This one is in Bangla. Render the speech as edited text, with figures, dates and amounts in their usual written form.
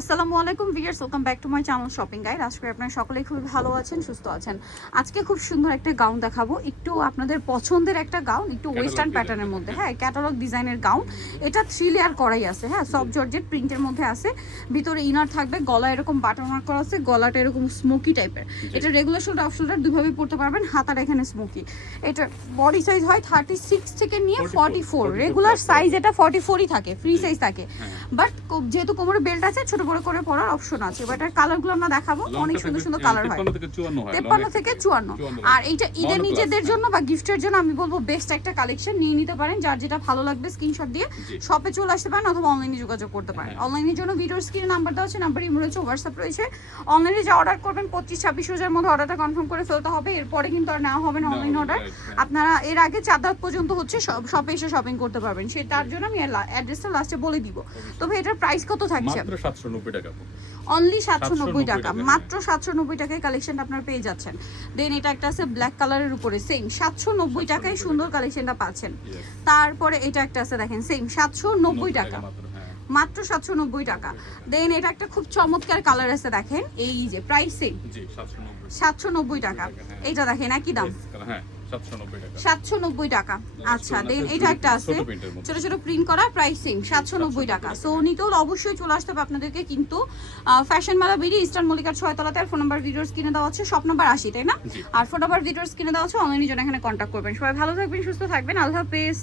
আসসালামু আলাইকুম viewers, welcome back to my channel shopping guide. আশা করি আপনারা সকলেই খুবই ভালো আছেন, সুস্থ আছেন। আজকে খুব সুন্দর একটা গাউন দেখাবো, একটু আপনাদের পছন্দের একটা গাউন, একটু ওয়েস্টার্ন প্যাটার্নের মধ্যে। হ্যাঁ, ক্যাটালগ ডিজাইনের গাউন। এটা 3 লেয়ার করাই আছে। হ্যাঁ, সফট জর্জেট প্রিন্টের মধ্যে আছে, ভিতরে ইনার থাকবে, গলা এরকম বাটন ওয়ার্ক করা আছে, গলাটা এরকম স্মোকি টাইপের। এটা রেগুলার শোল্ডার অফ শোল্ডার দুইভাবে পরতে পারবেন, হাতার এখানে স্মোকি। এটা বডি সাইজ হয় 36 থেকে নিয়ে 44। রেগুলার সাইজ এটা 44ই থাকে, ফ্রি সাইজ থাকে। বাট যেহেতু কোমরে বেল্ট আছে, ছোট বড় করে পরার অপশন আছে। বাট এর কালারগুলো আমরা দেখাবো, অনেক সুন্দর সুন্দর কালার হয়। 53 থেকে 54। আর এইটা ঈদের নিজেদের জন্য বা গিফটের জন্য আমি বলবো বেস্ট একটা কালেকশন, নিয়ে নিতে পারেন। যার যেটা ভালো লাগবে স্ক্রিনশট দিয়ে শপে চলে আসতে পারেন অথবা অনলাইনে যোগাযোগ করতে পারেন। অনলাইনের জন্য ভিডিওর স্ক্রিনে নাম্বার দেওয়া আছে, নাম্বার ইমো রয়েছে, হোয়াটসঅ্যাপ রয়েছে। অনলাইনে যে অর্ডার করবেন 25-26 হাজার মধ্যে অর্ডারটা কনফার্ম করে ফেলতে হবে। এরপরে কিন্তু আর নেওয়া হবে না অনলাইন অর্ডার। আপনারা এর আগে 4 রাত পর্যন্ত হচ্ছে শপে এসে শপিং করতে পারবেন। তার জন্য আমি অ্যাড্রেসটা লাস্টে বলে দিব। তবে এটার প্রাইস কত থাকছে? মাত্র 790 টাকা। অনলি 790 টাকা, মাত্র 790 টাকায় কালেকশনটা আপনারা পেয়ে যাচ্ছেন। দেন এটা একটা আছে ব্ল্যাক কালারের উপরে, সেম 790 টাকায় সুন্দর কালেকশনটা পাচ্ছেন। তারপরে এটা একটা আছে দেখেন, সেম 790 টাকা, মাত্র 790 টাকা। দেন এটা একটা খুব চমৎকার কালার আছে দেখেন, এই যে প্রাইস সেম 790 টাকা। এইটা দেখেন একই দাম, 790 টাকা। আচ্ছা, দেন এটা একটা আছে ছোট ছোট প্রিন্ট করা, প্রাইস সেম 790 টাকা। সো নিতেও অবশ্যই চলে আসতে হবে আপনাদেরকে কিন্তু ফ্যাশন মেলা বিডি ইস্টার্ন মল্লিকার 6 তলাতে। আর ফোন নাম্বার ভিডিওস কিনে দেওয়া আছে, শপ নাম্বার 80, তাই না? আর ফোন নাম্বার ভিডিওস কিনে দেওয়া আছে, অনলাইনে জন্য এখানে কন্ট্যাক্ট করবেন। সবাই ভালো থাকবেন, সুস্থ থাকবেন, আল্লাহ হাফেজ।